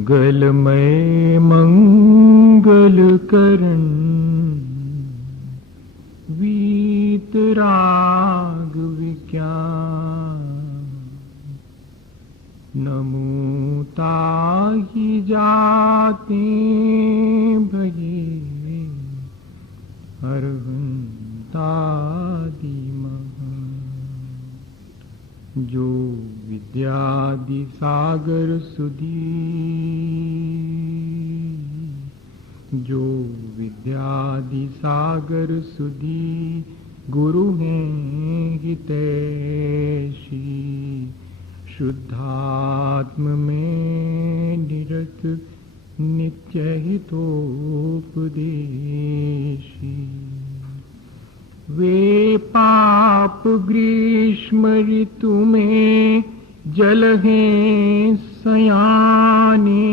मंगलमय मंगल करण वीतराग विज्ञान नमो ताहि जाते भये अरहंतादि जो विद्यादि सागर सुधी जो विद्यादि सागर सुधी गुरु हैं हितैषी शुद्धात्म में निरत नित्य हितोपदेशी वे पाप ग्रीष्म ऋतु में जल हैं सयाने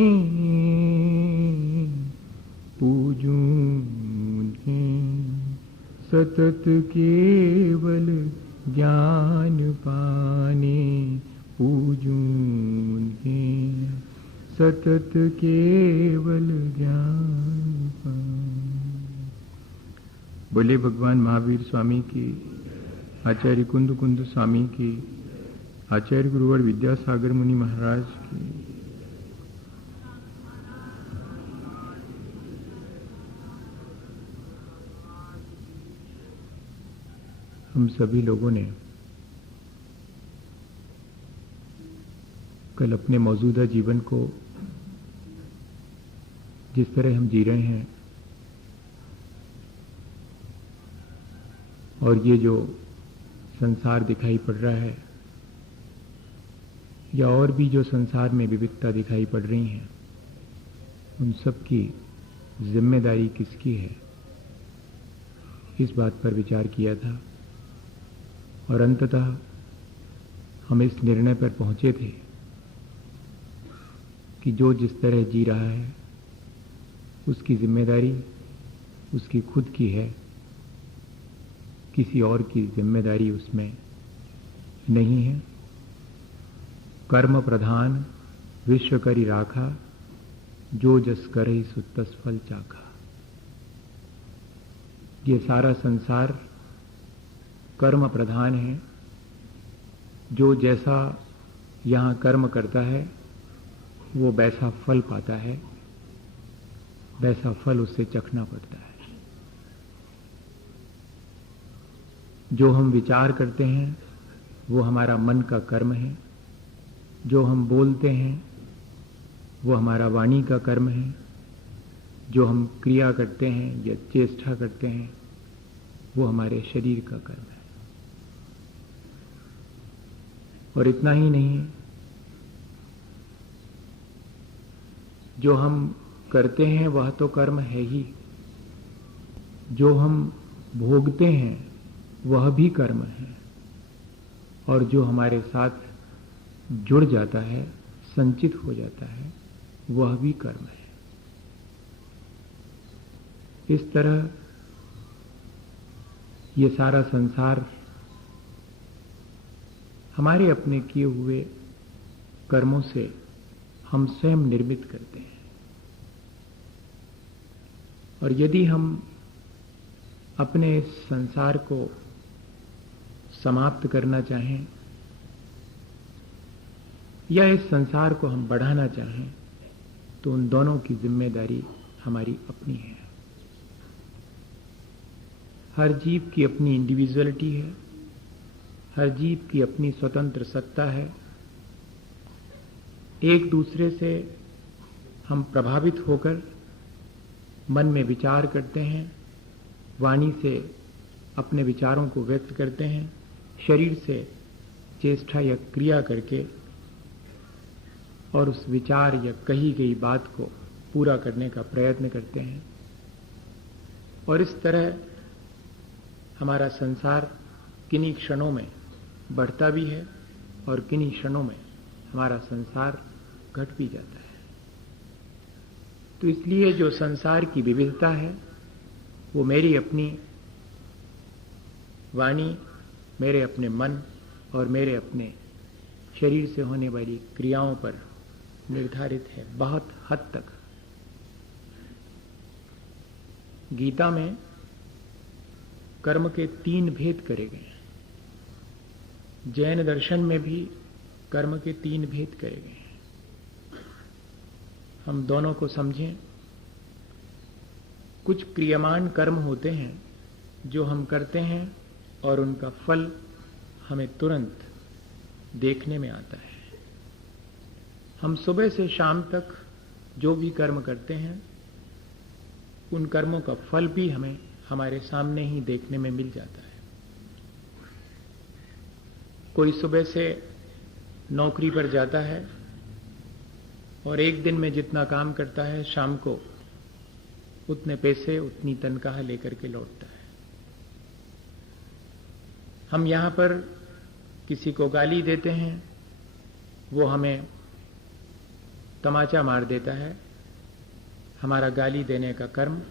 पूजूं हैं सतत केवल ज्ञान पाने पूजूं हैं सतत केवल ज्ञान पाने। बोले भगवान महावीर स्वामी की, आचार्य कुंद कुंद स्वामी की, आचार्य गुरुवर विद्यासागर मुनि महाराज की। हम सभी लोगों ने कल अपने मौजूदा जीवन को जिस तरह हम जी रहे हैं और ये जो संसार दिखाई पड़ रहा है या और भी जो संसार में विविधता दिखाई पड़ रही हैं, उन सब की जिम्मेदारी किसकी है, इस बात पर विचार किया था और अंततः हम इस निर्णय पर पहुंचे थे कि जो जिस तरह जी रहा है उसकी जिम्मेदारी उसकी खुद की है, किसी और की जिम्मेदारी उसमें नहीं है। कर्म प्रधान विश्व करी राखा जो जस करे सो तस फल चाखा। ये सारा संसार कर्म प्रधान है। जो जैसा यहाँ कर्म करता है वो वैसा फल पाता है, वैसा फल उससे चखना पड़ता है। जो हम विचार करते हैं वो हमारा मन का कर्म है, जो हम बोलते हैं वो हमारा वाणी का कर्म है, जो हम क्रिया करते हैं या चेष्टा करते हैं वो हमारे शरीर का कर्म है। और इतना ही नहीं, जो हम करते हैं वह तो कर्म है ही, जो हम भोगते हैं वह भी कर्म है, और जो हमारे साथ जुड़ जाता है, संचित हो जाता है, वह भी कर्म है। इस तरह ये सारा संसार हमारे अपने किए हुए कर्मों से हम स्वयं निर्मित करते हैं। और यदि हम अपने इस संसार को समाप्त करना चाहें या इस संसार को हम बढ़ाना चाहें तो उन दोनों की जिम्मेदारी हमारी अपनी है। हर जीव की अपनी इंडिविजुअलिटी है, हर जीव की अपनी स्वतंत्र सत्ता है। एक दूसरे से हम प्रभावित होकर मन में विचार करते हैं, वाणी से अपने विचारों को व्यक्त करते हैं, शरीर से चेष्टा या क्रिया करके और उस विचार या कही गई बात को पूरा करने का प्रयत्न करते हैं। और इस तरह हमारा संसार किन्हीं क्षणों में बढ़ता भी है और किन्हीं क्षणों में हमारा संसार घट भी जाता है। तो इसलिए जो संसार की विविधता है वो मेरी अपनी वाणी मेरे अपने मन और मेरे अपने शरीर से होने वाली क्रियाओं पर निर्धारित है बहुत हद तक। गीता में कर्म के 3 भेद करे गए हैं। जैन दर्शन में भी कर्म के 3 भेद करे गए हैं। हम दोनों को समझें। कुछ क्रियमान कर्म होते हैं जो हम करते हैं और उनका फल हमें तुरंत देखने में आता है। हम सुबह से शाम तक जो भी कर्म करते हैं उन कर्मों का फल भी हमें हमारे सामने ही देखने में मिल जाता है। कोई सुबह से नौकरी पर जाता है और एक दिन में जितना काम करता है शाम को उतने पैसे उतनी तनख्वाह लेकर के लौटता है। हम यहां पर किसी को गाली देते हैं, वो हमें तमाचा मार देता है। हमारा गाली देने का कर्म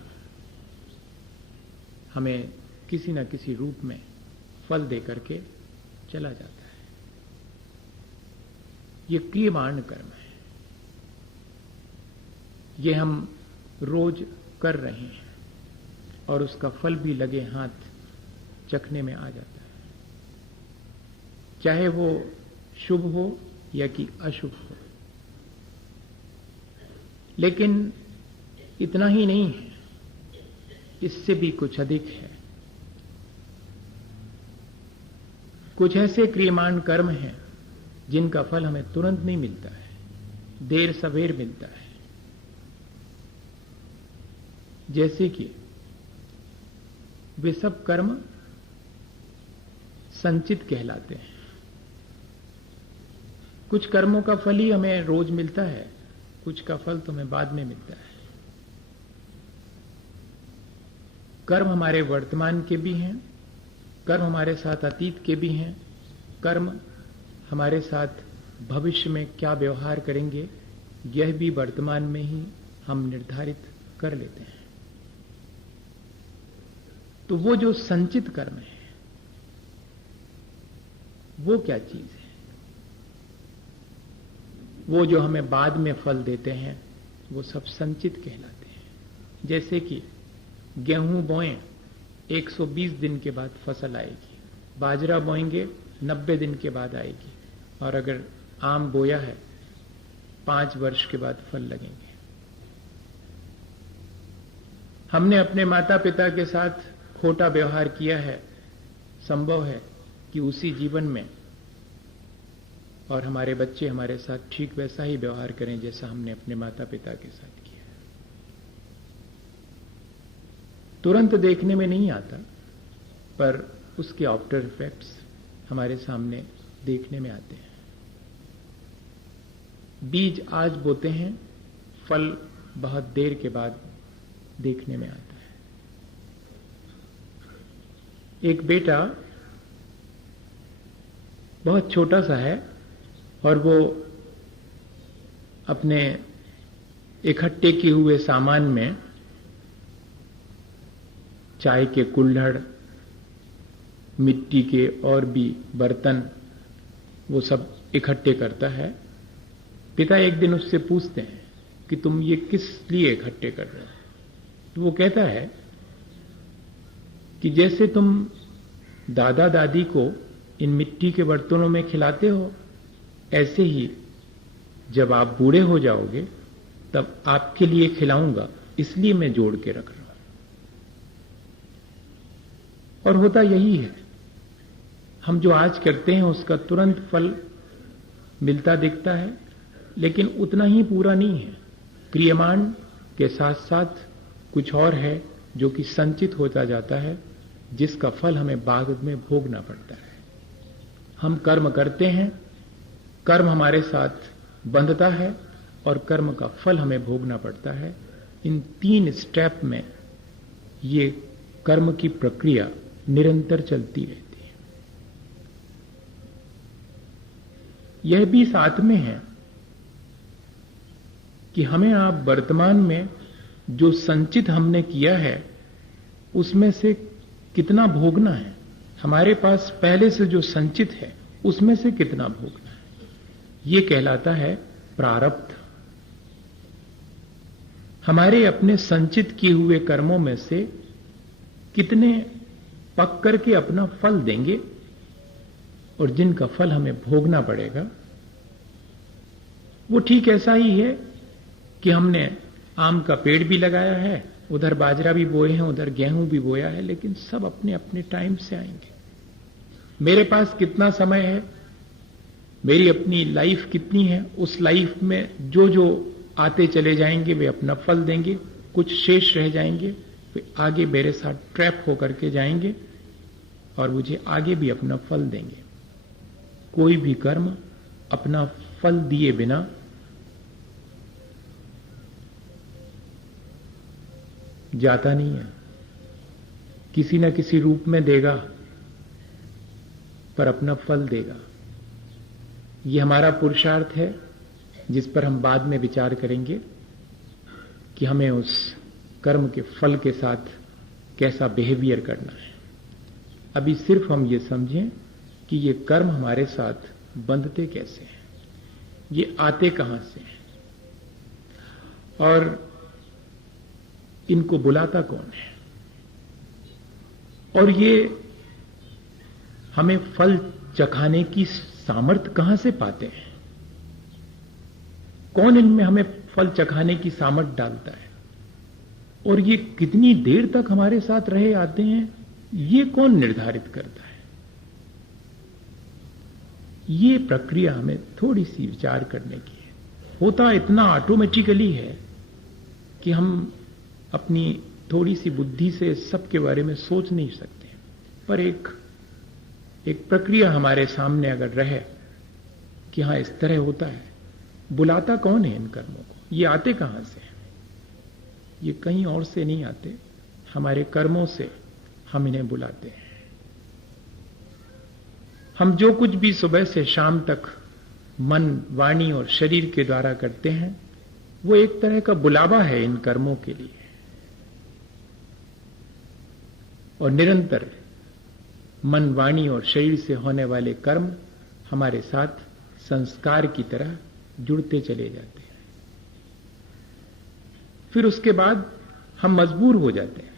हमें किसी न किसी रूप में फल दे करके चला जाता है। ये क्रियमाण कर्म है। ये हम रोज कर रहे हैं और उसका फल भी लगे हाथ चखने में आ जाता है, चाहे वो शुभ हो या कि अशुभ हो। लेकिन इतना ही नहीं है, इससे भी कुछ अधिक है। कुछ ऐसे क्रियमाण कर्म हैं जिनका फल हमें तुरंत नहीं मिलता है, देर सवेर मिलता है। जैसे कि वे सब कर्म संचित कहलाते हैं। कुछ कर्मों का फल ही हमें रोज मिलता है, कुछ का फल तो हमें बाद में मिलता है। कर्म हमारे वर्तमान के भी हैं, कर्म हमारे साथ अतीत के भी हैं, कर्म हमारे साथ भविष्य में क्या व्यवहार करेंगे यह भी वर्तमान में ही हम निर्धारित कर लेते हैं। तो वो जो संचित कर्म है वो क्या चीज है? वो जो हमें बाद में फल देते हैं वो सब संचित कहलाते हैं। जैसे कि गेहूं बोएं 120 दिन के बाद फसल आएगी, बाजरा बोएंगे 90 दिन के बाद आएगी, और अगर आम बोया है 5 वर्ष के बाद फल लगेंगे। हमने अपने माता पिता के साथ खोटा व्यवहार किया है, संभव है कि उसी जीवन में और हमारे बच्चे हमारे साथ ठीक वैसा ही व्यवहार करें जैसा हमने अपने माता पिता के साथ किया। तुरंत देखने में नहीं आता, पर उसके आफ्टर इफेक्ट्स हमारे सामने देखने में आते हैं। बीज आज बोते हैं, फल बहुत देर के बाद देखने में आता है। एक बेटा बहुत छोटा सा है और वो अपने इकट्ठे किए हुए सामान में चाय के कुल्हड़, मिट्टी के और भी बर्तन, वो सब इकट्ठे करता है। पिता एक दिन उससे पूछते हैं कि तुम ये किस लिए इकट्ठे कर रहे हो? तो वो कहता है कि जैसे तुम दादा दादी को इन मिट्टी के बर्तनों में खिलाते हो, ऐसे ही जब आप बूढ़े हो जाओगे तब आपके लिए खिलाऊंगा, इसलिए मैं जोड़ के रख रहा हूं। और होता यही है, हम जो आज करते हैं उसका तुरंत फल मिलता दिखता है, लेकिन उतना ही पूरा नहीं है। क्रियमाण के साथ साथ कुछ और है जो कि संचित होता जाता है, जिसका फल हमें बाद में भोगना पड़ता है। हम कर्म करते हैं, कर्म हमारे साथ बंधता है और कर्म का फल हमें भोगना पड़ता है। इन 3 स्टेप में ये कर्म की प्रक्रिया निरंतर चलती रहती है। यह भी साथ में है कि हमें आप वर्तमान में जो संचित हमने किया है उसमें से कितना भोगना है, हमारे पास पहले से जो संचित है उसमें से कितना भोगना है, ये कहलाता है प्रारब्ध। हमारे अपने संचित किए हुए कर्मों में से कितने पक करके अपना फल देंगे और जिनका फल हमें भोगना पड़ेगा, वो ठीक ऐसा ही है कि हमने आम का पेड़ भी लगाया है, उधर बाजरा भी बोए हैं, उधर गेहूं भी बोया है, लेकिन सब अपने अपने टाइम से आएंगे। मेरे पास कितना समय है, मेरी अपनी लाइफ कितनी है, उस लाइफ में जो जो आते चले जाएंगे वे अपना फल देंगे, कुछ शेष रह जाएंगे, वे आगे मेरे साथ ट्रैप होकर के जाएंगे और मुझे आगे भी अपना फल देंगे। कोई भी कर्म अपना फल दिए बिना जाता नहीं है, किसी न किसी रूप में देगा पर अपना फल देगा। ये हमारा पुरुषार्थ है जिस पर हम बाद में विचार करेंगे कि हमें उस कर्म के फल के साथ कैसा बिहेवियर करना है। अभी सिर्फ हम ये समझें कि ये कर्म हमारे साथ बंधते कैसे हैं, ये आते कहां से हैं और इनको बुलाता कौन है, और ये हमें फल चखाने की सामर्थ्य कहां से पाते हैं, कौन इनमें हमें फल चखाने की सामर्थ्य डालता है, और ये कितनी देर तक हमारे साथ रहे आते हैं, ये कौन निर्धारित करता है। ये प्रक्रिया हमें थोड़ी सी विचार करने की है। होता इतना ऑटोमेटिकली है कि हम अपनी थोड़ी सी बुद्धि से सबके बारे में सोच नहीं सकते, पर एक प्रक्रिया हमारे सामने अगर रहे कि हां इस तरह होता है, बुलाता कौन है इन कर्मों को, ये आते कहां से हैं, ये कहीं और से नहीं आते, हमारे कर्मों से हम इन्हें बुलाते हैं। हम जो कुछ भी सुबह से शाम तक मन, वाणी और शरीर के द्वारा करते हैं, वो एक तरह का बुलावा है इन कर्मों के लिए, और निरंतर मन, वाणी और शरीर से होने वाले कर्म हमारे साथ संस्कार की तरह जुड़ते चले जाते हैं। फिर उसके बाद हम मजबूर हो जाते हैं।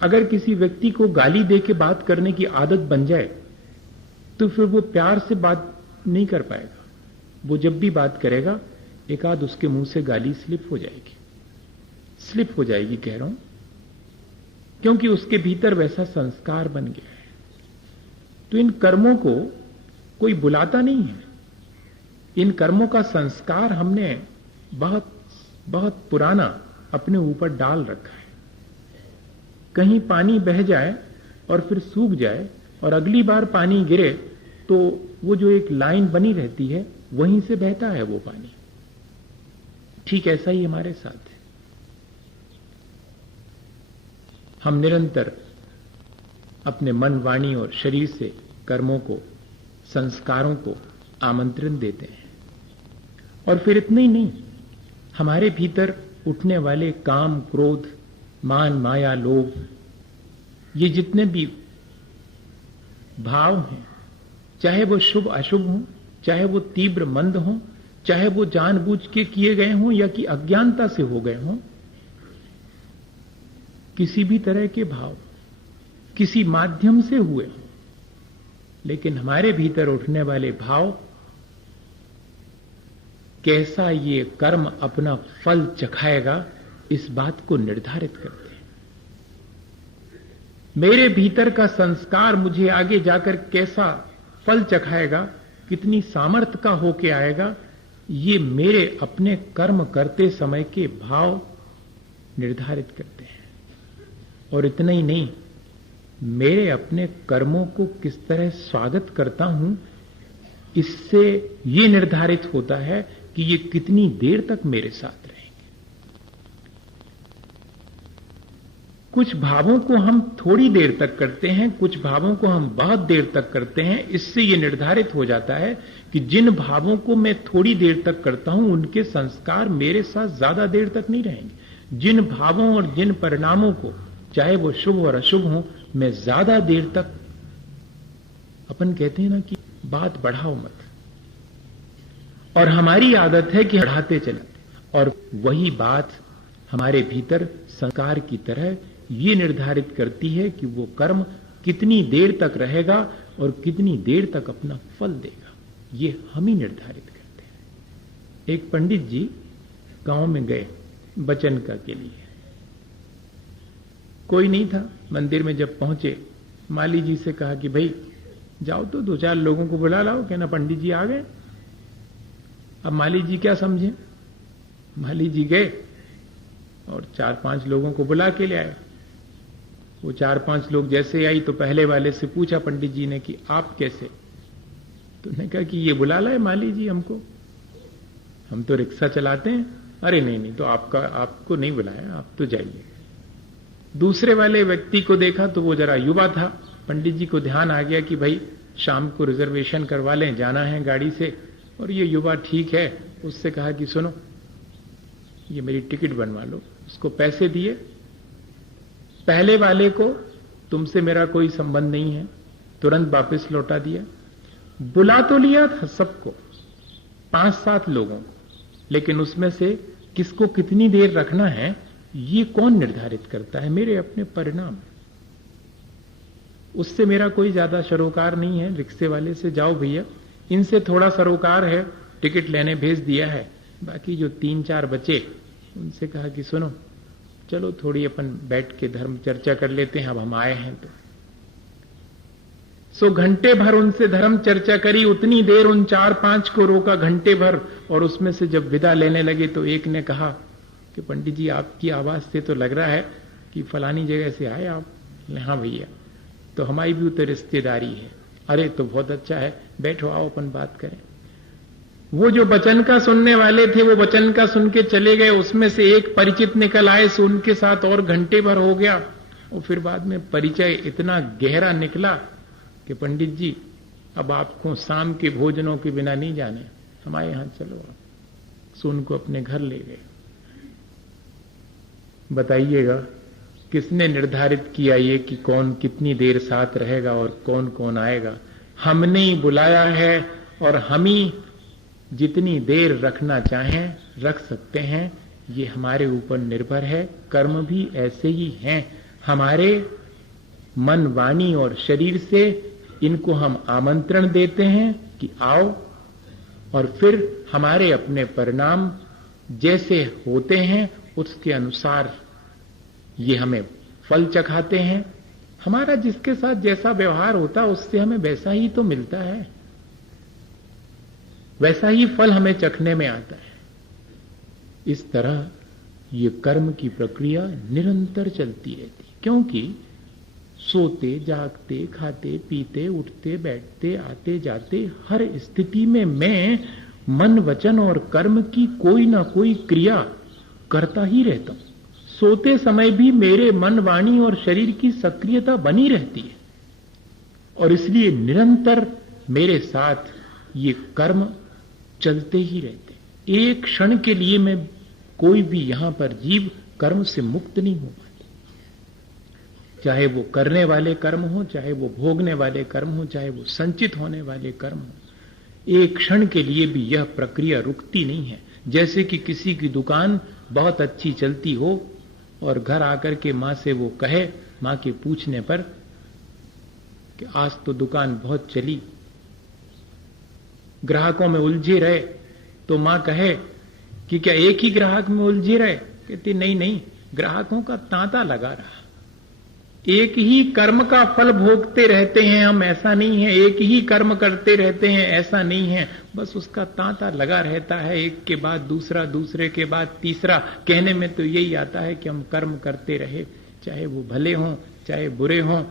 अगर किसी व्यक्ति को गाली दे के बात करने की आदत बन जाए तो फिर वो प्यार से बात नहीं कर पाएगा। वो जब भी बात करेगा एक आध उसके मुंह से गाली स्लिप हो जाएगी कह रहा हूं, क्योंकि उसके भीतर वैसा संस्कार बन गया है। तो इन कर्मों को कोई बुलाता नहीं है, इन कर्मों का संस्कार हमने बहुत बहुत पुराना अपने ऊपर डाल रखा है। कहीं पानी बह जाए और फिर सूख जाए और अगली बार पानी गिरे तो वो जो एक लाइन बनी रहती है वहीं से बहता है वो पानी। ठीक ऐसा ही हमारे साथ है। हम निरंतर अपने मन, वाणी और शरीर से कर्मों को, संस्कारों को आमंत्रण देते हैं, और फिर इतना ही नहीं, हमारे भीतर उठने वाले काम, क्रोध, मान, माया, लोभ, ये जितने भी भाव हैं, चाहे वो शुभ अशुभ हों, चाहे वो तीव्र मंद हों, चाहे वो जानबूझ के किए गए हों या कि अज्ञानता से हो गए हों, किसी भी तरह के भाव किसी माध्यम से हुए हों, लेकिन हमारे भीतर उठने वाले भाव कैसा ये कर्म अपना फल चखाएगा, इस बात को निर्धारित करते हैं। मेरे भीतर का संस्कार मुझे आगे जाकर कैसा फल चखाएगा, कितनी सामर्थ्य का होके आएगा, ये मेरे अपने कर्म करते समय के भाव निर्धारित करते हैं। और इतना ही नहीं, मेरे अपने कर्मों को किस तरह स्वागत करता हूं, इससे ये निर्धारित होता है कि ये कितनी देर तक मेरे साथ रहेंगे। कुछ भावों को हम थोड़ी देर तक करते हैं, कुछ भावों को हम बहुत देर तक करते हैं। इससे ये निर्धारित हो जाता है कि जिन भावों को मैं थोड़ी देर तक करता हूं उनके संस्कार मेरे साथ ज्यादा देर तक नहीं रहेंगे। जिन भावों और जिन परिणामों को, चाहे वो शुभ और अशुभ हो, मैं ज्यादा देर तक अपन कहते हैं ना कि बात बढ़ाओ मत, और हमारी आदत है कि बढ़ाते चलते, और वही बात हमारे भीतर संस्कार की तरह ये निर्धारित करती है कि वो कर्म कितनी देर तक रहेगा और कितनी देर तक अपना फल देगा। ये हम ही निर्धारित करते हैं। एक पंडित जी गांव में गए वचन के लिए, कोई नहीं था। मंदिर में जब पहुंचे, माली जी से कहा कि भाई जाओ तो 2-4 लोगों को बुला लाओ। कहना पंडित जी आ गए। अब माली जी क्या समझे, माली जी गए और 4-5 लोगों को बुला के ले आए। वो 4-5 लोग जैसे आई तो पहले वाले से पूछा पंडित जी ने कि आप कैसे? तो उन्होंने कहा कि ये बुला लाए माली जी हमको, हम तो रिक्शा चलाते हैं। अरे नहीं, तो आपको नहीं बुलाया, आप तो जाइए। दूसरे वाले व्यक्ति को देखा तो वो जरा युवा था। पंडित जी को ध्यान आ गया कि भाई शाम को रिजर्वेशन करवा लें, जाना है गाड़ी से, और ये युवा ठीक है। उससे कहा कि सुनो, ये मेरी टिकट बनवा लो। उसको पैसे दिए। पहले वाले को तुमसे मेरा कोई संबंध नहीं है, तुरंत वापस लौटा दिया। बुला तो लिया था सबको, 5-7 लोगों को, लेकिन उसमें से किसको कितनी देर रखना है ये कौन निर्धारित करता है? मेरे अपने परिणाम। उससे मेरा कोई ज्यादा सरोकार नहीं है। रिक्शे वाले से जाओ भैया, इनसे थोड़ा सरोकार है, टिकट लेने भेज दिया है। बाकी जो 3-4 बचे उनसे कहा कि सुनो, चलो थोड़ी अपन बैठ के धर्म चर्चा कर लेते हैं, अब हम आए हैं तो। सो घंटे भर उनसे धर्म चर्चा करी। उतनी देर उन 4-5 को रोका, घंटे भर। और उसमें से जब विदा लेने लगे तो एक ने कहा कि पंडित जी आपकी आवाज से तो लग रहा है कि फलानी जगह से आए आप। हाँ भैया, तो हमारी भी तो रिश्तेदारी है। अरे तो बहुत अच्छा है, बैठो, आओ अपन बात करें। वो जो वचन का सुनने वाले थे वो वचन का सुन के चले गए। उसमें से एक परिचित निकल आए, सो उनके साथ और घंटे भर हो गया। और फिर बाद में परिचय इतना गहरा निकला कि पंडित जी अब आपको शाम के भोजनों के बिना नहीं जाने, हमारे यहां चलो आप। सो उनको अपने घर ले गए। बताइएगा किसने निर्धारित किया ये कि कौन कितनी देर साथ रहेगा और कौन कौन आएगा? हमने ही बुलाया है, और हम ही जितनी देर रखना चाहें रख सकते हैं। ये हमारे ऊपर निर्भर है। कर्म भी ऐसे ही हैं। हमारे मन, वाणी और शरीर से इनको हम आमंत्रण देते हैं कि आओ, और फिर हमारे अपने परिणाम जैसे होते हैं उसके अनुसार ये हमें फल चखाते हैं। हमारा जिसके साथ जैसा व्यवहार होता है उससे हमें वैसा ही तो मिलता है, वैसा ही फल हमें चखने में आता है। इस तरह ये कर्म की प्रक्रिया निरंतर चलती रहती है, क्योंकि सोते, जागते, खाते, पीते, उठते, बैठते, आते जाते हर स्थिति में मैं मन, वचन और कर्म की कोई ना कोई क्रिया करता ही रहता हूं। सोते समय भी मेरे मन, वाणी और शरीर की सक्रियता बनी रहती है, और इसलिए निरंतर मेरे साथ ये कर्म चलते ही रहते। एक क्षण के लिए मैं कोई भी यहां पर जीव कर्म से मुक्त नहीं हो पाता। चाहे वो करने वाले कर्म हो, चाहे वो भोगने वाले कर्म हो, चाहे वो संचित होने वाले कर्म हो, एक क्षण के लिए भी यह प्रक्रिया रुकती नहीं है। जैसे कि किसी की दुकान बहुत अच्छी चलती हो और घर आकर के मां से वो कहे, मां के पूछने पर कि आज तो दुकान बहुत चली, ग्राहकों में उलझे रहे, तो मां कहे कि क्या एक ही ग्राहक में उलझे रहे? कहती नहीं, ग्राहकों का तांता लगा रहा। एक ही कर्म का फल भोगते रहते हैं हम, ऐसा नहीं है। एक ही कर्म करते रहते हैं, ऐसा नहीं है। बस उसका तांता लगा रहता है, एक के बाद दूसरा, दूसरे के बाद तीसरा। कहने में तो यही आता है कि हम कर्म करते रहे, चाहे वो भले हों, चाहे बुरे हों,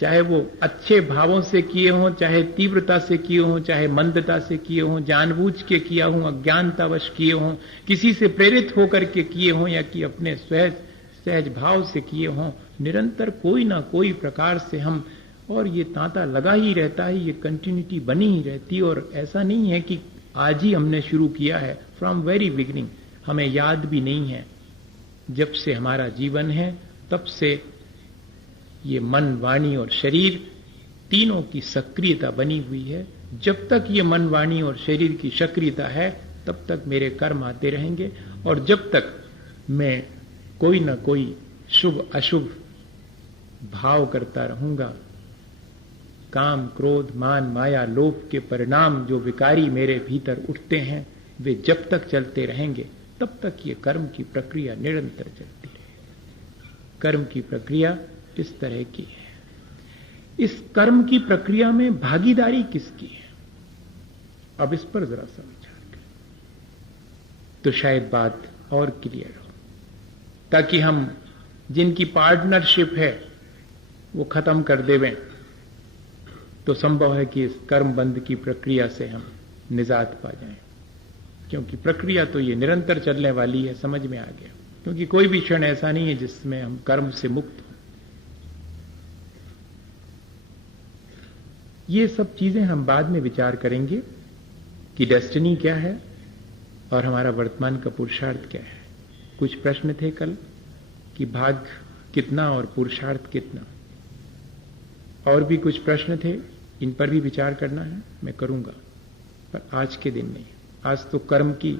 चाहे वो अच्छे भावों से किए हों, चाहे तीव्रता से किए हों, चाहे मंदता से किए हों, जानबूझ के किया हों, अज्ञानतावश किए हों, किसी से प्रेरित होकर के किए हों, या कि अपने सहज भाव से किए हों, निरंतर कोई ना कोई प्रकार से हम, और ये तांता लगा ही रहता है, ये कंटिन्यूटी बनी ही रहती है। और ऐसा नहीं है कि आज ही हमने शुरू किया है, फ्रॉम वेरी बिगिनिंग। हमें याद भी नहीं है, जब से हमारा जीवन है तब से ये मन, वाणी और शरीर तीनों की सक्रियता बनी हुई है। जब तक ये मन, वाणी और शरीर की सक्रियता है तब तक मेरे कर्म आते रहेंगे, और जब तक मैं कोई ना कोई शुभ अशुभ भाव करता रहूंगा, काम, क्रोध, मान, माया, लोभ के परिणाम जो विकारी मेरे भीतर उठते हैं वे जब तक चलते रहेंगे तब तक ये कर्म की प्रक्रिया निरंतर चलती रहेगी। कर्म की प्रक्रिया इस तरह की है। इस कर्म की प्रक्रिया में भागीदारी किसकी है, अब इस पर जरा सा विचार करें तो शायद बात और क्लियर हो, ताकि हम जिनकी पार्टनरशिप है वो खत्म कर देवें तो संभव है कि इस कर्म बंध की प्रक्रिया से हम निजात पा जाएं। क्योंकि प्रक्रिया तो ये निरंतर चलने वाली है, समझ में आ गया। क्योंकि कोई भी क्षण ऐसा नहीं है जिसमें हम कर्म से मुक्त हो। ये सब चीजें हम बाद में विचार करेंगे कि डेस्टिनी क्या है और हमारा वर्तमान का पुरुषार्थ क्या है। कुछ प्रश्न थे कल कि भाग कितना और पुरुषार्थ कितना, और भी कुछ प्रश्न थे, इन पर भी विचार करना है, मैं करूंगा, पर आज के दिन नहीं। आज तो कर्म की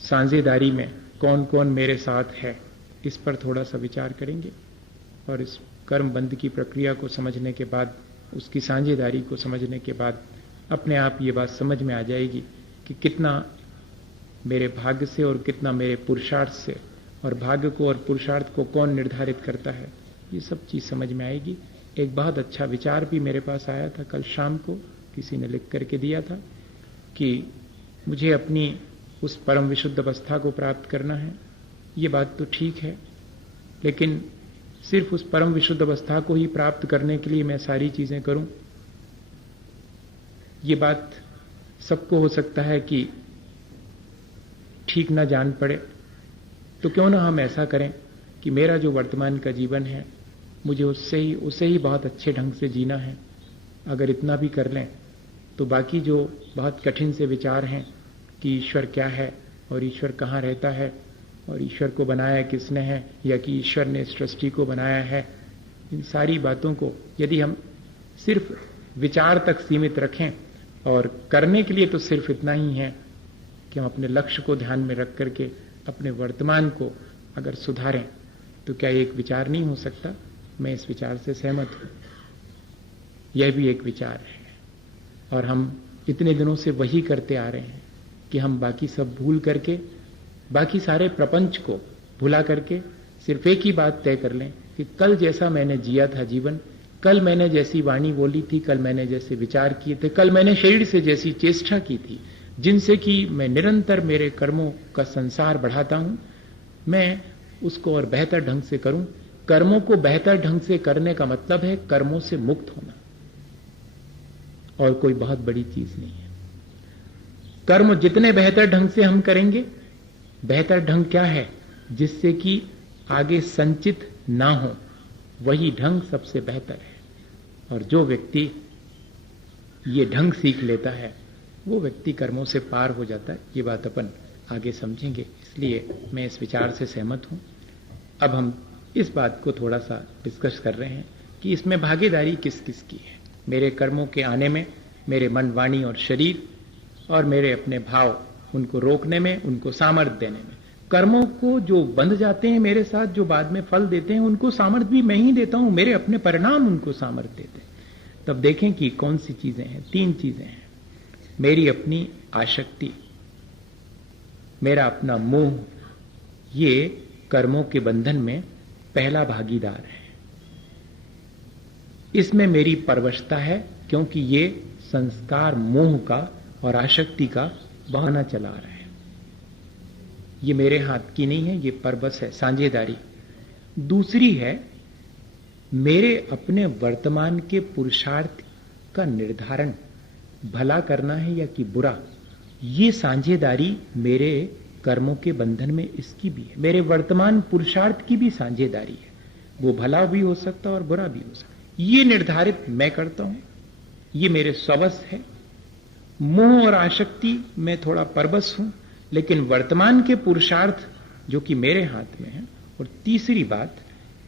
साझेदारी में कौन कौन मेरे साथ है इस पर थोड़ा सा विचार करेंगे, और इस कर्म बंध की प्रक्रिया को समझने के बाद, उसकी साझेदारी को समझने के बाद अपने आप ये बात समझ में आ जाएगी कि कितना मेरे भाग्य से और कितना मेरे पुरुषार्थ से, और भाग्य को और पुरुषार्थ को कौन निर्धारित करता है, ये सब चीज समझ में आएगी। एक बहुत अच्छा विचार भी मेरे पास आया था कल शाम को, किसी ने लिख करके दिया था कि मुझे अपनी उस परम विशुद्ध अवस्था को प्राप्त करना है। ये बात तो ठीक है, लेकिन सिर्फ उस परम विशुद्ध अवस्था को ही प्राप्त करने के लिए मैं सारी चीजें करूं, ये बात सबको हो सकता है कि ठीक ना जान पड़े। तो क्यों ना हम ऐसा करें कि मेरा जो वर्तमान का जीवन है मुझे उसे ही बहुत अच्छे ढंग से जीना है। अगर इतना भी कर लें तो बाकी जो बहुत कठिन से विचार हैं कि ईश्वर क्या है और ईश्वर कहाँ रहता है और ईश्वर को बनाया किसने है, या कि ईश्वर ने सृष्टि को बनाया है, इन सारी बातों को यदि हम सिर्फ विचार तक सीमित रखें, और करने के लिए तो सिर्फ इतना ही है कि हम अपने लक्ष्य को ध्यान में रख करके अपने वर्तमान को अगर सुधारें, तो क्या एक विचार नहीं हो सकता? मैं इस विचार से सहमत हूं। यह भी एक विचार है, और हम इतने दिनों से वही करते आ रहे हैं कि हम बाकी सब भूल करके, बाकी सारे प्रपंच को भुला करके सिर्फ एक ही बात तय कर लें कि कल जैसा मैंने जिया था जीवन, कल मैंने जैसी वाणी बोली थी, कल मैंने जैसे विचार किए थे, कल मैंने शरीर से जैसी चेष्टा की थी, जिनसे कि मैं निरंतर मेरे कर्मों का संसार बढ़ाता हूं, मैं उसको और बेहतर ढंग से करूं। कर्मों को बेहतर ढंग से करने का मतलब है कर्मों से मुक्त होना, और कोई बहुत बड़ी चीज नहीं है। कर्म जितने बेहतर ढंग से हम करेंगे, बेहतर ढंग क्या है, जिससे कि आगे संचित ना हो, वही ढंग सबसे बेहतर है। और जो व्यक्ति ये ढंग सीख लेता है वो व्यक्ति कर्मों से पार हो जाता है। ये बात अपन आगे समझेंगे, इसलिए मैं इस विचार से सहमत हूं। अब हम इस बात को थोड़ा सा डिस्कस कर रहे हैं कि इसमें भागीदारी किस किस की है। मेरे कर्मों के आने में, मेरे मन, वाणी और शरीर, और मेरे अपने भाव, उनको रोकने में, उनको सामर्थ्य देने में। कर्मों को जो बंध जाते हैं मेरे साथ, जो बाद में फल देते हैं, उनको सामर्थ्य भी मैं ही देता हूं, मेरे अपने परिणाम उनको सामर्थ्य देते हैं। तब देखें कि कौन सी चीजें हैं। 3 चीजें हैं। मेरी अपनी आसक्ति, मेरा अपना मोह, ये कर्मों के बंधन में पहला भागीदार है। इसमें मेरी परवशता है, क्योंकि ये संस्कार मोह का और आसक्ति का बहाना चला रहा है। ये मेरे हाथ की नहीं है, ये परवश है, साझेदारी। दूसरी है मेरे अपने वर्तमान के पुरुषार्थ का निर्धारण, भला करना है या कि बुरा। ये साझेदारी मेरे कर्मों के बंधन में इसकी भी है। मेरे वर्तमान पुरुषार्थ की भी साझेदारी है, वो भला भी हो सकता और बुरा भी हो सकता। ये निर्धारित मैं करता हूं, ये मेरे स्ववश है। मोह और आसक्ति में थोड़ा परवश हूं, लेकिन वर्तमान के पुरुषार्थ जो कि मेरे हाथ में है। और तीसरी बात,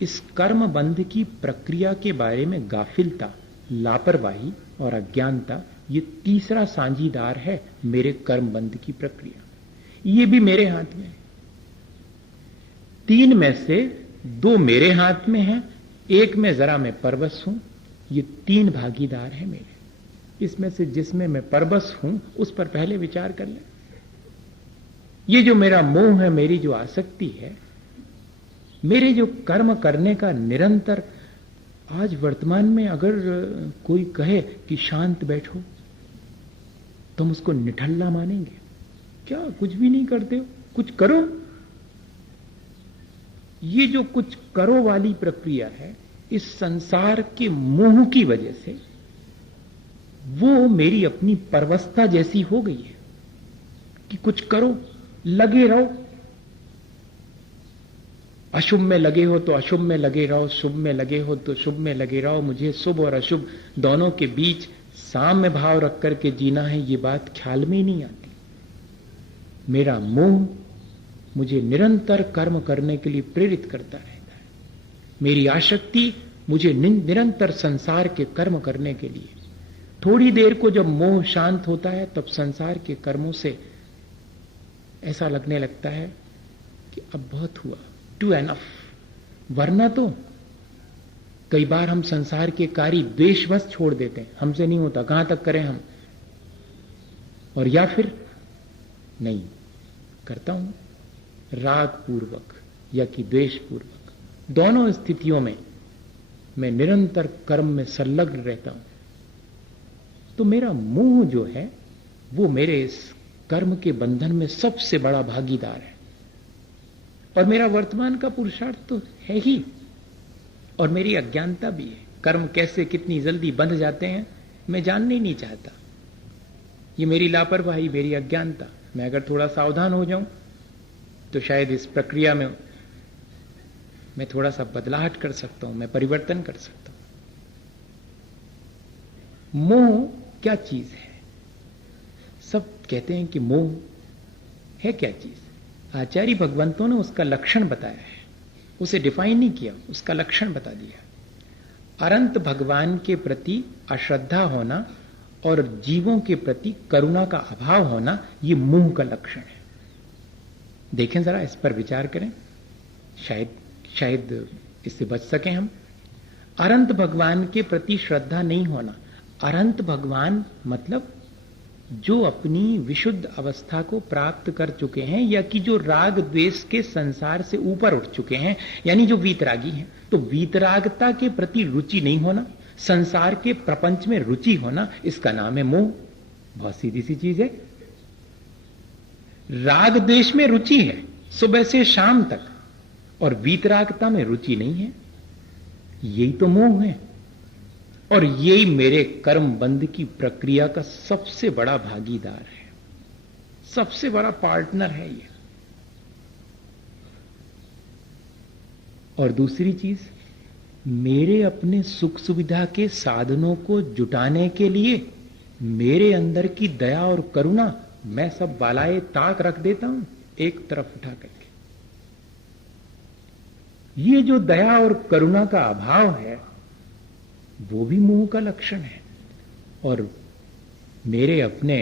इस कर्म बंध की प्रक्रिया के बारे में गाफिलता, लापरवाही और अज्ञानता, ये तीसरा साझीदार है मेरे कर्म बंध की प्रक्रिया। ये भी मेरे हाथ में है। 3 में से 2 मेरे हाथ में है, 1 में जरा मैं परवश हूं। ये 3 भागीदार हैं मेरे। इसमें से जिसमें मैं परवश हूं उस पर पहले विचार कर ले। ये जो मेरा मोह है, मेरी जो आसक्ति है, मेरे जो कर्म करने का निरंतर, आज वर्तमान में अगर कोई कहे कि शांत बैठो, तुम उसको निठल्ला मानेंगे? क्या कुछ भी नहीं करते हो, कुछ करो। ये जो कुछ करो वाली प्रक्रिया है, इस संसार के मोह की वजह से वो मेरी अपनी परवस्था जैसी हो गई है कि कुछ करो, लगे रहो। अशुभ में लगे हो तो अशुभ में लगे रहो, शुभ में लगे हो तो शुभ में लगे रहो। मुझे शुभ और अशुभ दोनों के बीच साम्य भाव रख करके जीना है, ये बात ख्याल में ही नहीं आती। मेरा मोह मुझे निरंतर कर्म करने के लिए प्रेरित करता रहता है। मेरी आसक्ति मुझे निरंतर संसार के कर्म करने के लिए। थोड़ी देर को जब मोह शांत होता है, तब संसार के कर्मों से ऐसा लगने लगता है कि अब बहुत हुआ, टू एनफ। वरना तो कई बार हम संसार के कार्य द्वेषवश छोड़ देते हैं, हमसे नहीं होता, कहां तक करें हम। और या फिर नहीं करता हूं राग पूर्वक या कि द्वेष पूर्वक, दोनों स्थितियों में मैं निरंतर कर्म में संलग्न रहता हूं। तो मेरा मोह जो है वो मेरे इस कर्म के बंधन में सबसे बड़ा भागीदार है। और मेरा वर्तमान का पुरुषार्थ तो है ही, और मेरी अज्ञानता भी है। कर्म कैसे कितनी जल्दी बंध जाते हैं मैं जानने ही नहीं चाहता। ये मेरी लापरवाही, मेरी अज्ञानता। मैं अगर थोड़ा सावधान हो जाऊं तो शायद इस प्रक्रिया में मैं थोड़ा सा बदलाहट कर सकता हूं, मैं परिवर्तन कर सकता हूं। मोह क्या चीज है? सब कहते हैं कि मोह है क्या चीज। आचार्य भगवंतों ने उसका लक्षण बताया है, उसे डिफाइन नहीं किया, उसका लक्षण बता दिया। अनंत भगवान के प्रति अश्रद्धा होना और जीवों के प्रति करुणा का अभाव होना, ये मोह का लक्षण है। देखें जरा, इस पर विचार करें, शायद इससे बच सकें हम। अनंत भगवान के प्रति श्रद्धा नहीं होना। अनंत भगवान मतलब जो अपनी विशुद्ध अवस्था को प्राप्त कर चुके हैं, या कि जो राग द्वेष के संसार से ऊपर उठ चुके हैं, यानी जो वीतरागी हैं। तो वीतरागता के प्रति रुचि नहीं होना, संसार के प्रपंच में रुचि होना, इसका नाम है मोह। बहुत सीधी सी चीज है। राग द्वेष में रुचि है सुबह से शाम तक, और वीतरागता में रुचि नहीं है, यही तो मोह है। और यही मेरे कर्म बंध की प्रक्रिया का सबसे बड़ा भागीदार है, सबसे बड़ा पार्टनर है ये। और दूसरी चीज, मेरे अपने सुख सुविधा के साधनों को जुटाने के लिए मेरे अंदर की दया और करुणा मैं सब बालाए ताक रख देता हूं एक तरफ उठा करके। ये जो दया और करुणा का अभाव है वो भी मोह का लक्षण है। और मेरे अपने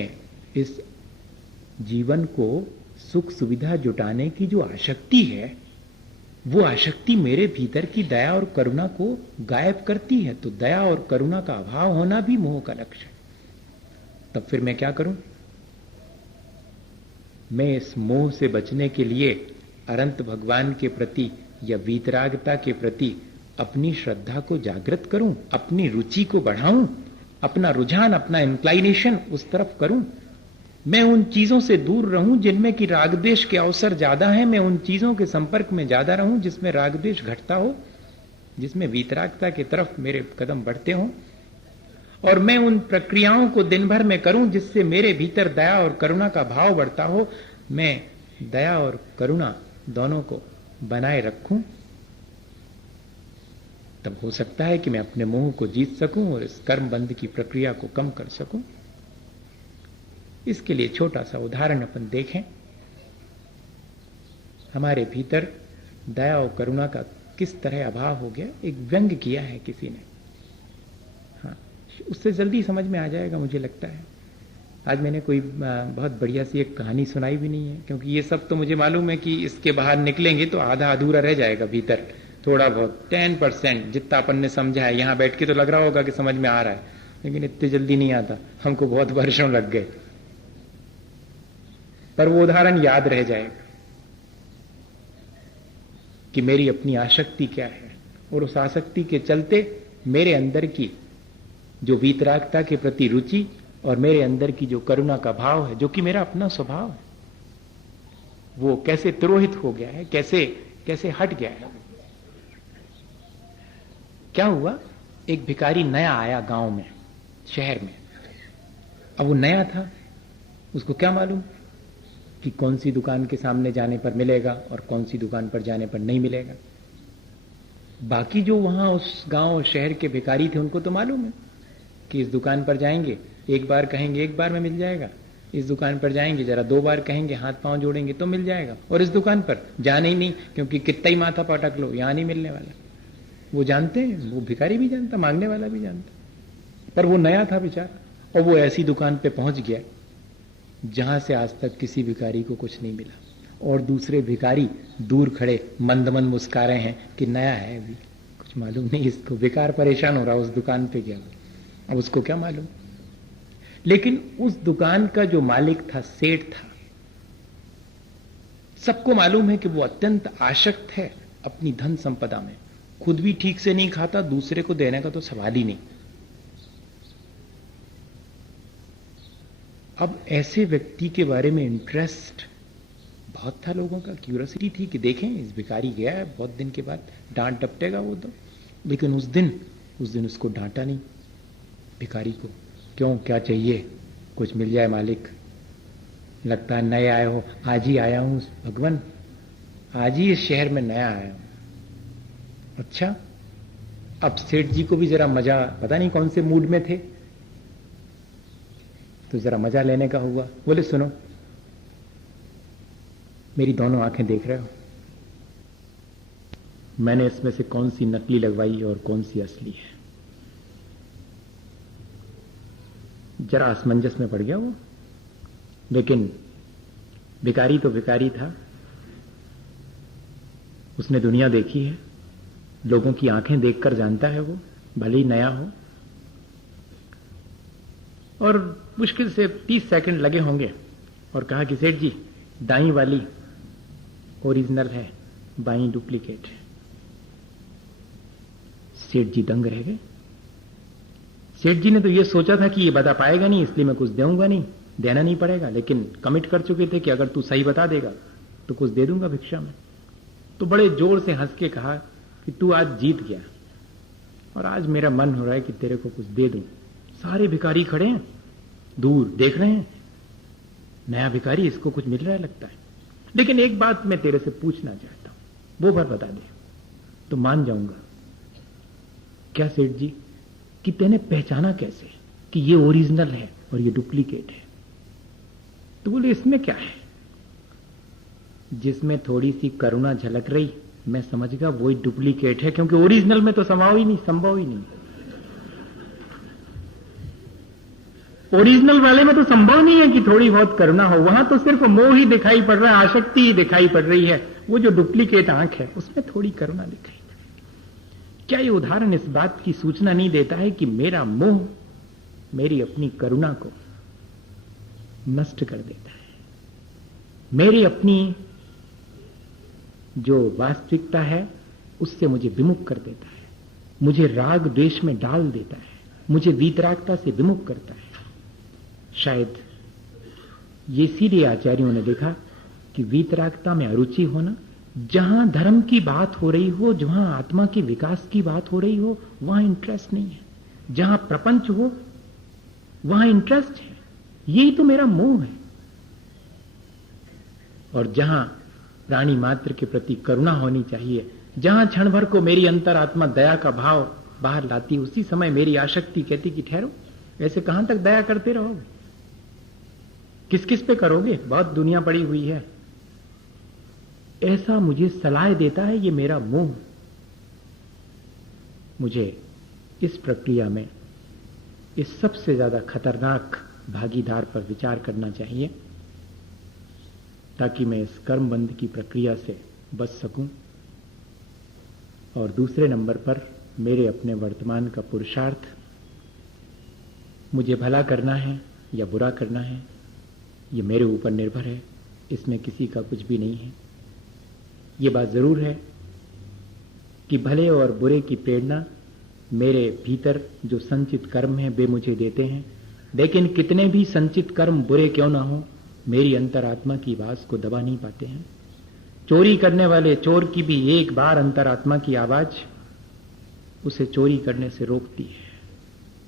इस जीवन को सुख सुविधा जुटाने की जो आसक्ति है, वो आसक्ति मेरे भीतर की दया और करुणा को गायब करती है। तो दया और करुणा का अभाव होना भी मोह का लक्षण। तब फिर मैं क्या करूं? मैं इस मोह से बचने के लिए अनंत भगवान के प्रति या वीतरागता के प्रति अपनी श्रद्धा को जागृत करूं, अपनी रुचि को बढ़ाऊं, अपना रुझान, अपना इंक्लाइनेशन उस तरफ करूं। मैं उन चीजों से दूर रहूं जिनमें कि रागद्वेष के अवसर ज्यादा हैं। मैं उन चीजों के संपर्क में ज्यादा रहूं जिसमें रागद्वेष घटता हो, जिसमें वीतरागता की तरफ मेरे कदम बढ़ते हों। और मैं उन प्रक्रियाओं को दिन भर में करूं जिससे मेरे भीतर दया और करुणा का भाव बढ़ता हो। मैं दया और करुणा दोनों को बनाए रखूं। तब हो सकता है कि मैं अपने मोह को जीत सकूं और इस कर्म बंध की प्रक्रिया को कम कर सकूं। इसके लिए छोटा सा उदाहरण अपन देखें। हमारे भीतर दया और करुणा का किस तरह अभाव हो गया, एक व्यंग किया है किसी ने। हाँ, उससे जल्दी समझ में आ जाएगा मुझे लगता है। आज मैंने कोई बहुत बढ़िया सी एक कहानी सुनाई भी नहीं है, क्योंकि ये सब तो मुझे मालूम है कि इसके बाहर निकलेंगे तो आधा अधूरा रह जाएगा भीतर, थोड़ा बहुत 10% जितना अपन ने समझा है। यहां बैठ के तो लग रहा होगा कि समझ में आ रहा है, लेकिन इतनी जल्दी नहीं आता, हमको बहुत वर्षों लग गए, पर वो उदाहरण याद रह जाएगा कि मेरी अपनी आसक्ति क्या है, और उस आसक्ति के चलते मेरे अंदर की जो वीतरागता के प्रति रुचि और मेरे अंदर की जो करुणा का भाव है, जो कि मेरा अपना स्वभाव है, वो कैसे तिरोहित हो गया है, कैसे कैसे हट गया है। क्या हुआ, एक भिखारी नया आया गांव में, शहर में। अब वो नया था, उसको क्या मालूम कि कौन सी दुकान के सामने जाने पर मिलेगा और कौन सी दुकान पर जाने पर नहीं मिलेगा। बाकी जो वहां उस गांव और शहर के भिखारी थे उनको तो मालूम है कि इस दुकान पर जाएंगे, एक बार कहेंगे एक बार में मिल जाएगा, इस दुकान पर जाएंगे जरा 2 बार कहेंगे, हाथ पांव जोड़ेंगे तो मिल जाएगा, और इस दुकान पर जाने ही नहीं, क्योंकि कितना ही माथा पटक लो यहां नहीं मिलने वाला। वो जानते हैं, वो भिखारी भी जानता, मांगने वाला भी जानता, पर वो नया था बेचारा, और वो ऐसी दुकान पे पहुंच गया जहां से आज तक किसी भिखारी को कुछ नहीं मिला, और दूसरे भिखारी दूर खड़े मंद मंद मुस्का रहे हैं कि नया है, अभी कुछ मालूम नहीं इसको, बेकार परेशान हो रहा, उस दुकान पे गया, अब उसको क्या मालूम। लेकिन उस दुकान का जो मालिक था, सेठ था, सबको मालूम है कि वो अत्यंत आसक्त है अपनी धन संपदा में, खुद भी ठीक से नहीं खाता, दूसरे को देने का तो सवाल ही नहीं। अब ऐसे व्यक्ति के बारे में इंटरेस्ट बहुत था लोगों का, क्यूरियोसिटी थी कि देखें इस भिखारी गया है बहुत दिन के बाद, डांट डपटेगा वो तो। लेकिन उस दिन उसको डांटा नहीं भिखारी को। क्यों, क्या चाहिए, कुछ मिल जाए मालिक, लगता है नए आए हो। आज ही आया हूं भगवान, आज ही इस शहर में नया आया हूं। अच्छा, अब सेठ जी को भी जरा मजा, पता नहीं कौन से मूड में थे, तो जरा मजा लेने का हुआ। बोले सुनो, मेरी दोनों आंखें देख रहे हो, मैंने इसमें से कौन सी नकली लगवाई और कौन सी असली है। जरा असमंजस में पड़ गया वो, लेकिन भिखारी तो भिखारी था, उसने दुनिया देखी है, लोगों की आंखें देखकर जानता है वो, भले ही नया हो। और मुश्किल से 30 सेकंड लगे होंगे, और कहा कि सेठ जी, दाई वाली ओरिजिनल है, बाई डुप्लीकेट है। सेठ जी दंग रह गए। सेठ जी ने तो ये सोचा था कि ये बता पाएगा नहीं, इसलिए मैं कुछ दूंगा नहीं, देना नहीं पड़ेगा, लेकिन कमिट कर चुके थे कि अगर तू सही बता देगा तो कुछ दे दूंगा भिक्षा में। तो बड़े जोर से हंस के कहा कि तू आज जीत गया, और आज मेरा मन हो रहा है कि तेरे को कुछ दे दूं। सारे भिखारी खड़े हैं, दूर देख रहे हैं, नया भिखारी, इसको कुछ मिल रहा है लगता है, लेकिन एक बात मैं तेरे से पूछना चाहता हूं, वो बात बता दे तो मान जाऊंगा। क्या सेठ जी, कि तेने पहचाना कैसे कि ये ओरिजिनल है और ये डुप्लीकेट है? तो बोले इसमें क्या है, जिसमें थोड़ी सी करुणा झलक रही मैं समझ गया वही डुप्लीकेट है, क्योंकि ओरिजिनल में तो संभव ही नहीं। ओरिजिनल वाले में तो संभव नहीं है कि थोड़ी बहुत करुणा हो, वहां तो सिर्फ मोह ही दिखाई पड़ रहा है, आसक्ति ही दिखाई पड़ रही है। वो जो डुप्लीकेट आंख है उसमें थोड़ी करुणा दिखाई पड़ रही है। क्या ये उदाहरण इस बात की सूचना नहीं देता है कि मेरा मोह मेरी अपनी करुणा को नष्ट कर देता है, मेरी अपनी जो वास्तविकता है उससे मुझे विमुख कर देता है, मुझे राग द्वेष में डाल देता है, मुझे वीतरागता से विमुख करता है। शायद ये इसीलिए आचार्यों ने देखा कि वीतरागता में अरुचि होना, जहां धर्म की बात हो रही हो, जहां आत्मा के विकास की बात हो रही हो, वहां इंटरेस्ट नहीं है, जहां प्रपंच हो वहां इंटरेस्ट है। यही तो मेरा मोह है। और जहां प्राणी मात्र के प्रति करुणा होनी चाहिए, जहां क्षण भर को मेरी अंतरात्मा दया का भाव बाहर लाती, उसी समय मेरी आसक्ति कहती कि ठहरो, ऐसे कहां तक दया करते रहोगे, किस किस पे करोगे, बहुत दुनिया पड़ी हुई है। ऐसा मुझे सलाह देता है ये मेरा मोह। मुझे इस प्रक्रिया में इस सबसे ज्यादा खतरनाक भागीदार पर विचार करना चाहिए, ताकि मैं इस कर्म बंध की प्रक्रिया से बच सकूं। और दूसरे नंबर पर मेरे अपने वर्तमान का पुरुषार्थ, मुझे भला करना है या बुरा करना है, ये मेरे ऊपर निर्भर है, इसमें किसी का कुछ भी नहीं है। ये बात जरूर है कि भले और बुरे की प्रेरणा मेरे भीतर जो संचित कर्म है वे मुझे देते हैं, लेकिन कितने भी संचित कर्म बुरे क्यों ना हो, मेरी अंतरात्मा की आवाज को दबा नहीं पाते हैं। चोरी करने वाले चोर की भी एक बार अंतरात्मा की आवाज उसे चोरी करने से रोकती है,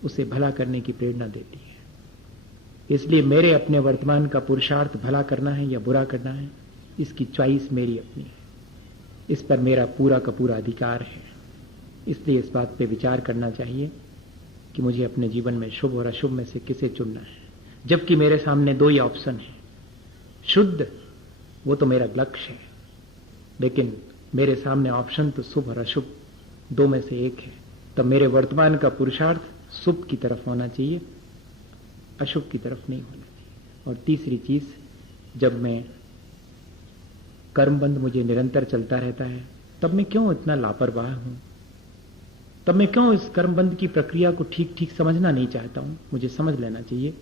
उसे भला करने की प्रेरणा देती है। इसलिए मेरे अपने वर्तमान का पुरुषार्थ भला करना है या बुरा करना है, इसकी चॉइस मेरी अपनी है, इस पर मेरा पूरा का पूरा अधिकार है। इसलिए इस बात पे विचार करना चाहिए कि मुझे अपने जीवन में शुभ और अशुभ में से किसे चुनना है, जबकि मेरे सामने दो ही ऑप्शन है। शुद्ध वो तो मेरा लक्ष्य है, लेकिन मेरे सामने ऑप्शन तो शुभ और अशुभ दो में से एक है। तब मेरे वर्तमान का पुरुषार्थ शुभ की तरफ होना चाहिए, अशुभ की तरफ नहीं होना चाहिए। और तीसरी चीज, जब मैं कर्मबंध मुझे निरंतर चलता रहता है, तब मैं क्यों इतना लापरवाह हूं, तब मैं क्यों इस कर्मबंध की प्रक्रिया को ठीक ठीक समझना नहीं चाहता हूं। मुझे समझ लेना चाहिए,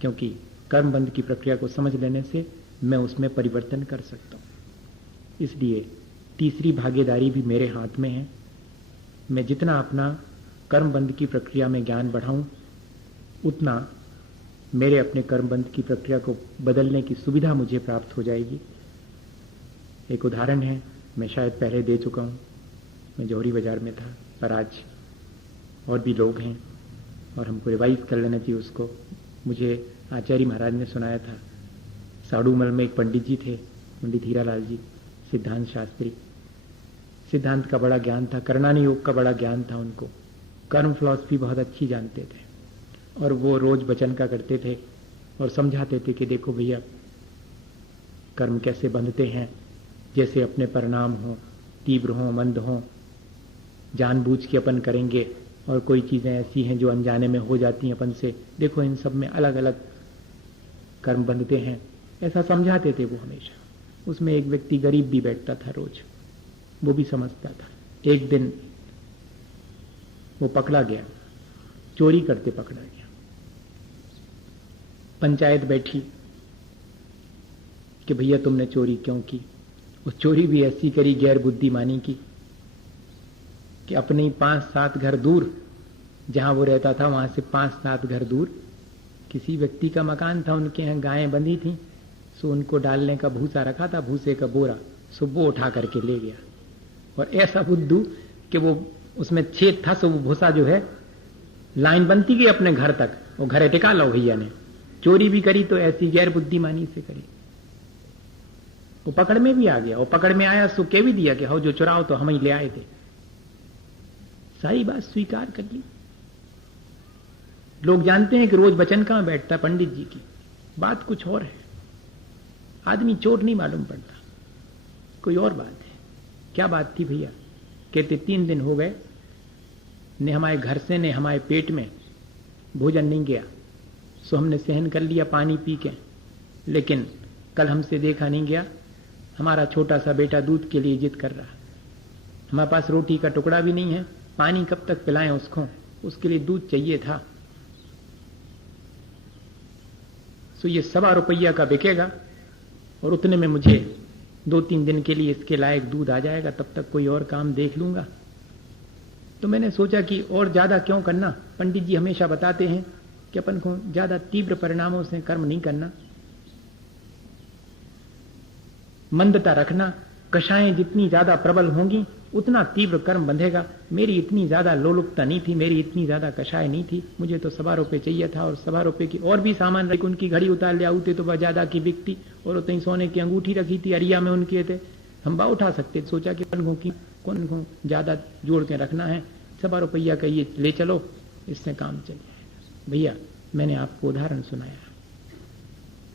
क्योंकि कर्मबंध की प्रक्रिया को समझ लेने से मैं उसमें परिवर्तन कर सकता हूं। इसलिए तीसरी भागीदारी भी मेरे हाथ में है। मैं जितना अपना कर्मबंध की प्रक्रिया में ज्ञान बढ़ाऊं, उतना मेरे अपने कर्मबंध की प्रक्रिया को बदलने की सुविधा मुझे प्राप्त हो जाएगी। एक उदाहरण है, मैं शायद पहले दे चुका हूं। मैं जौहरी बाजार में था, पर आज और भी लोग हैं और हमको रिवाइज कर लेना चाहिए उसको। मुझे आचार्य महाराज ने सुनाया था, साड़ूमल में एक पंडित जी थे, पंडित हीरालाल जी, सिद्धांत शास्त्री। सिद्धांत का बड़ा ज्ञान था, करणानी योग का बड़ा ज्ञान था उनको, कर्म फिलॉसफी बहुत अच्छी जानते थे। और वो रोज वचन का करते थे और समझाते थे कि देखो भैया, कर्म कैसे बंधते हैं, जैसे अपने परिणाम हो, तीव्र हो, मंद हो, जानबूझ के अपन करेंगे, और कोई चीजें ऐसी हैं जो अनजाने में हो जाती हैं अपन से, देखो इन सब में अलग अलग कर्म बंधते हैं, ऐसा समझाते थे वो हमेशा। उसमें एक व्यक्ति गरीब भी बैठता था रोज, वो भी समझता था। एक दिन वो पकड़ा गया, चोरी करते पकड़ा गया। पंचायत बैठी कि भैया तुमने चोरी क्यों की। वो चोरी भी ऐसी करी गैर बुद्धिमानी की कि अपने ही 5-7 घर दूर, जहां वो रहता था वहां से 5-7 घर दूर किसी व्यक्ति का मकान था, उनके यहाँ गायें बंधी थी, सो उनको डालने का भूसा रखा था, भूसे का बोरा, सो वो उठा करके ले गया। और ऐसा बुद्धू कि वो उसमें छेद था, सो वो भूसा जो है लाइन बनती गई अपने घर तक, वो घरे टिका लो भैया ने। चोरी भी करी तो ऐसी गैर बुद्धिमानी से करी। वो पकड़ में भी आ गया, वो पकड़ में आया सो कह भी दिया कि हो जो चुराओ तो हम ही ले आए थे, सारी बात स्वीकार कर ली। लोग जानते हैं कि रोज वचन कहां बैठता है पंडित जी की, बात कुछ और है। आदमी चोर नहीं मालूम पड़ता, कोई और बात है। क्या बात थी भैया? कहते 3 दिन हो गए ने हमारे घर से ने हमारे पेट में भोजन नहीं गया, सो हमने सहन कर लिया पानी पी के, लेकिन कल हमसे देखा नहीं गया। हमारा छोटा सा बेटा दूध के लिए जिद कर रहा, हमारे पास रोटी का टुकड़ा भी नहीं है, पानी कब तक पिलाएं उसको, उसके लिए दूध चाहिए था। सो ये 1.25 रुपया का बिकेगा और उतने में मुझे 2-3 दिन के लिए इसके लायक दूध आ जाएगा, तब तक कोई और काम देख लूंगा। तो मैंने सोचा कि और ज्यादा क्यों करना, पंडित जी हमेशा बताते हैं कि अपन को ज्यादा तीव्र परिणामों से कर्म नहीं करना, मंदता रखना। कषायें जितनी ज्यादा प्रबल होंगी उतना तीव्र कर्म बंधेगा। मेरी इतनी ज्यादा लोलुपता नहीं थी, मेरी इतनी ज्यादा कषाय नहीं थी। मुझे तो 1.25 रुपये चाहिए था, और 1.25 रुपये की और भी सामान रखी, उनकी घड़ी उतार ले आते तो वह ज्यादा की बिकती, और उतनी सोने की अंगूठी रखी थी अरिया में उनके थे, हम बा उठा सकते। सोचा कि कौन को ज्यादा जोड़ के रखना है, 1.25 रुपया का ये ले चलो, इससे काम चल जाएगा। भैया मैंने आपको उदाहरण सुनाया,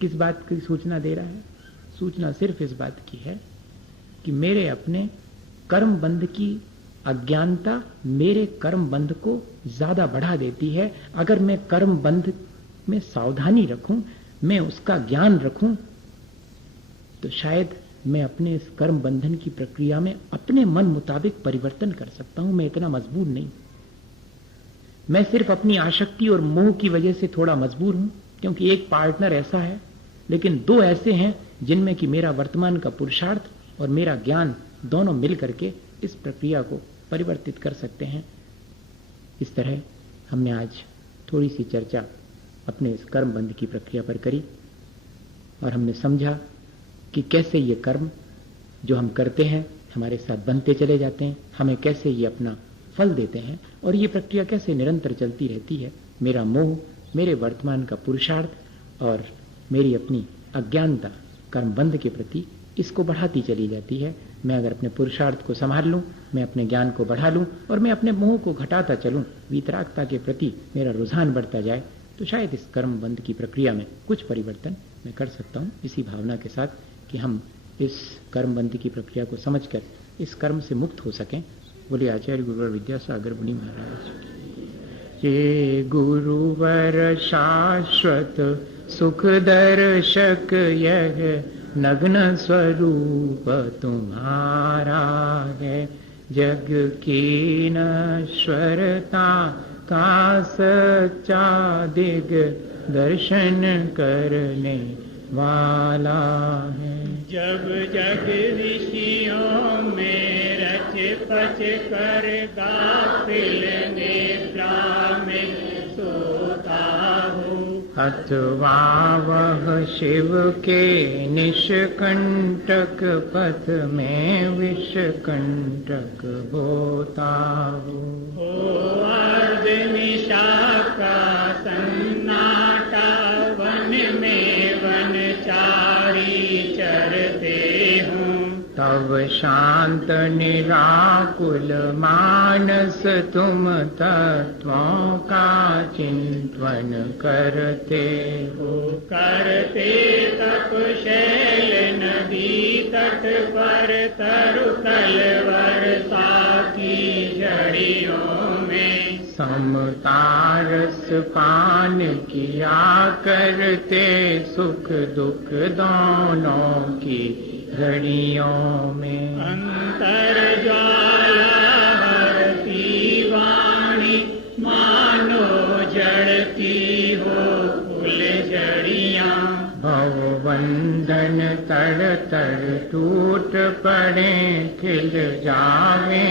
किस बात की सूचना दे रहा है? सूचना सिर्फ इस बात की है कि मेरे अपने कर्म बंध की अज्ञानता मेरे कर्म बंध को ज्यादा बढ़ा देती है। अगर मैं कर्म बंध में सावधानी रखूं, मैं उसका ज्ञान रखूं, तो शायद मैं अपने इस कर्म बंधन की प्रक्रिया में अपने मन मुताबिक परिवर्तन कर सकता हूं। मैं इतना मजबूर नहीं, मैं सिर्फ अपनी आसक्ति और मोह की वजह से थोड़ा मजबूर हूं, क्योंकि एक पार्टनर ऐसा है, लेकिन दो ऐसे हैं जिनमें कि मेरा वर्तमान का पुरुषार्थ और मेरा ज्ञान दोनों मिल करके इस प्रक्रिया को परिवर्तित कर सकते हैं। इस तरह हमने आज थोड़ी सी चर्चा अपने इस कर्म बंध की प्रक्रिया पर करी और हमने समझा कि कैसे ये कर्म जो हम करते हैं हमारे साथ बनते चले जाते हैं, हमें कैसे ये अपना फल देते हैं और ये प्रक्रिया कैसे निरंतर चलती रहती है। मेरा मोह, मेरे वर्तमान का पुरुषार्थ और मेरी अपनी अज्ञानता कर्मबंध के प्रति इसको बढ़ाती चली जाती है। मैं अगर अपने पुरुषार्थ को संभाल लूं, मैं अपने ज्ञान को बढ़ा लूं और मैं अपने मोह को घटाता चलूं, वीतरागता के प्रति मेरा रुझान बढ़ता जाए, तो शायद इस कर्म बंध की प्रक्रिया में कुछ परिवर्तन मैं कर सकता हूं। इसी भावना के साथ कि हम इस कर्म बंध की प्रक्रिया को समझकर इस कर्म से मुक्त हो सकें, बोले आचार्य गुरुवर विद्यासागर मुनि महाराज। ये गुरुवर शाश्वत सुख दर्शक यह नग्न स्वरूप तुम्हारा है, जग की नश्वरता का सच्चा दिग दर्शन करने वाला है। जब जग ऋषियों में रच पच कर गाफिल निद्रा में सोता हूँ, अथवा वह शिव के निष्कंटक पथ में विषकंटक होता हो। अर्ध निशा का सन्नाटा वन में वनचारी चरते हूँ, तब शांत निराकुल मानस तुम तत्वों का चिंतन करते हो। करते तप शैल नदी तट पर तरु कलवर साथी झड़ियों में, समतारस पान किया करते सुख दुख दोनों की घड़ियों में। अंतर ज्वाला हरती वाणी मानो जड़ती हो फूल जड़ियाँ, भवबंधन तड़ तड़ टूट पड़े खिल जावे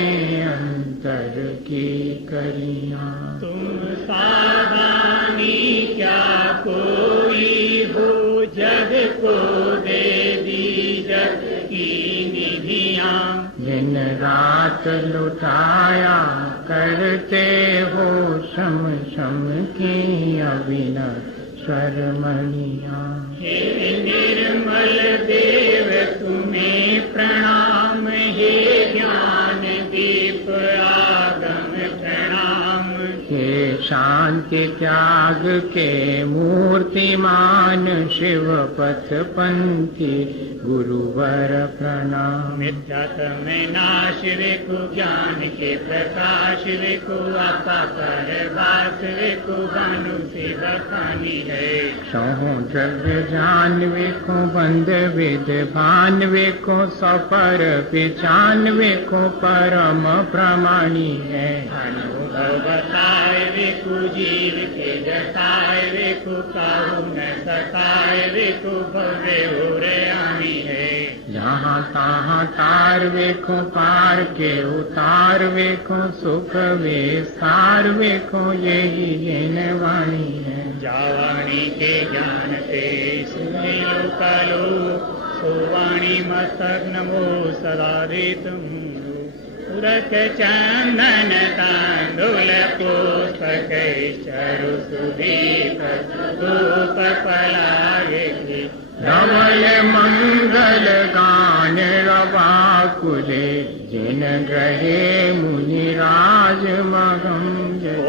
अंतर की कलियाँ। तुम सावधानी क्या कोई हो, जग को दे दी जग की निधियाँ, दिन रात लुटाया करते हो शम शम की अविनश्वर मणियाँ। हे निर्मल देव तुम्हें प्रणाम, हे ज्ञान दीप आगम प्रणाम, हे शांति त्याग के मूर्तिमान शिव पथ पंथी गुरुवर प्रणाम। मिथ्यात्म नाश विकु ज्ञान के प्रकाश विकु आपा पर भास विकु भानु से बखानी है। सहो द्रव्य जान वेको बंद विद भान वेको सपर पिचान वेको परम प्रमाणी है। अनुभव बताए विकु जीव के जताए विकु काहू न सताए विकु भव्य हो रे आनी है। जहाँ तहाँ तार वेखो पार के उतार वेखो सुख विस्तार वेखो यही येन वाणी है। जावाणी के ज्ञान ते सुनिलो कलो सुवाणी मस्तक नमो सदा रे तुम। उदक चंदन तांदुल पुस्तक चरु सुदीप धूप पलागे धवल मंगल गान रवा कुले जिन ग्रहे